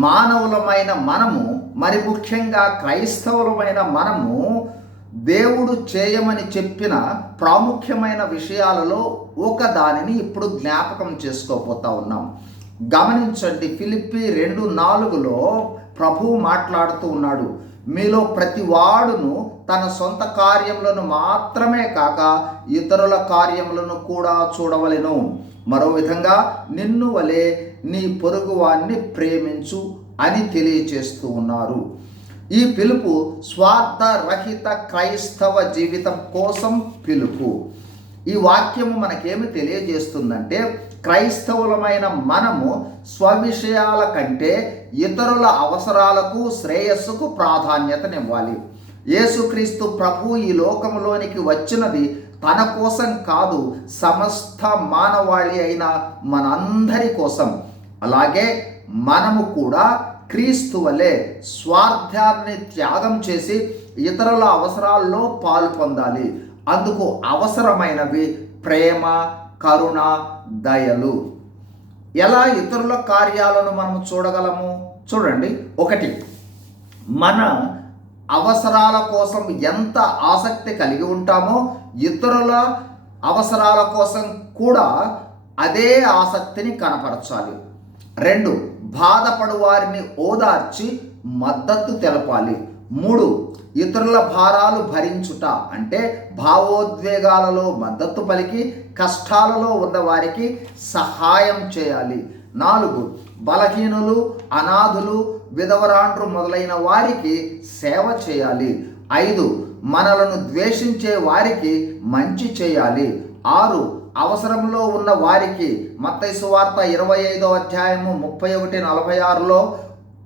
మానవులమైన మనము మరి ముఖ్యంగా క్రైస్తవులమైన మనము దేవుడు చేయమని చెప్పిన ప్రాముఖ్యమైన విషయాలలో ఒక దానిని ఇప్పుడు జ్ఞాపకం చేసుకోపోతా ఉన్నాం. గమనించండి ఫిలిప్పి రెండు నాలుగులో ప్రభువు మాట్లాడుతూ ఉన్నాడు. మీలో ప్రతి వాడును తన సొంత కార్యములను మాత్రమే కాక ఇతరుల కార్యములను కూడా చూడవలెను. మరో విధంగా నిన్ను వలె నీ పొరుగువాన్ని ప్రేమించు అని తెలియచేస్తూ ఉన్నారు. ఈ పిలుపు స్వార్థరహిత క్రైస్తవ జీవితం కోసం పిలుపు. ఈ వాక్యము మనకేమి తెలియజేస్తుందంటే క్రైస్తవులమైన మనము స్వవిషయాల కంటే ఇతరుల అవసరాలకు శ్రేయస్సుకు ప్రాధాన్యతనివ్వాలి. యేసుక్రీస్తు ప్రభు ఈ లోకంలోనికి వచ్చినది తన కోసం కాదు సమస్త మానవాళి అయిన మనందరి కోసం. అలాగే మనము కూడా క్రీస్తు వలె స్వార్థాన్ని త్యాగం చేసి ఇతరుల అవసరాల్లో పాలు పొందాలి. అందుకు అవసరమైనవి ప్రేమ కరుణ దయలు. ఎలా ఇతరుల కార్యాలను మనం చూడగలము? చూడండి ఒకటి. మన అవసరాల కోసం ఎంత ఆసక్తి కలిగి ఉంటామో ఇతరుల అవసరాల కోసం కూడా అదే ఆసక్తిని కనపరచాలి. రెండు బాధపడు వారిని ఓదార్చి మద్దతు తెలపాలి. మూడు ఇతరుల భారాలు భరించుట అంటే భావోద్వేగాలలో మద్దతు పలికి కష్టాలలో ఉన్న వారికి సహాయం చేయాలి. నాలుగు బలహీనులు అనాథులు విధవరాండ్రు మొదలైన వారికి సేవ చేయాలి. ఐదు మనలను ద్వేషించే వారికి మంచి చేయాలి. ఆరు అవసరంలో ఉన్న వారికి మత్తైసు వార్త ఇరవై ఐదో అధ్యాయము ముప్పై ఒకటి నలభై ఆరులో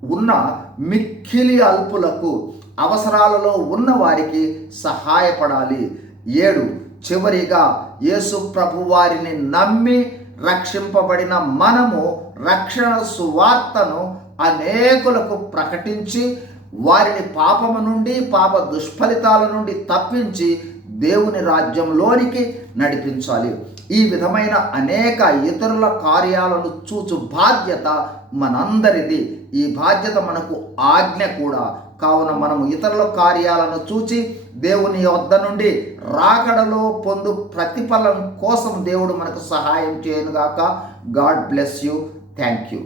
ఉన్న మిక్కిలి అల్పులకు అవసరాలలో ఉన్న వారికి సహాయపడాలి. ఏడు చివరిగా యేసు ప్రభు వారిని నమ్మి రక్షింపబడిన మనము రక్షణ సువార్తను అనేకులకు ప్రకటించి వారిని పాపము నుండి పాప దుష్ఫలితాల నుండి తప్పించి దేవుని రాజ్యంలోనికి నడిపించాలి. ఈ విధమైన అనేక ఇతరుల కార్యాలను చూచు బాధ్యత మనందరిది. ఈ బాధ్యత మనకు ఆజ్ఞ కూడా. కావున మనము ఇతరుల కార్యాలను చూచి దేవుని వద్ద నుండి రాకడలో పొందు ప్రతిఫలం కోసం దేవుడు మనకు సహాయం చేయనుగాక. God bless you. Thank you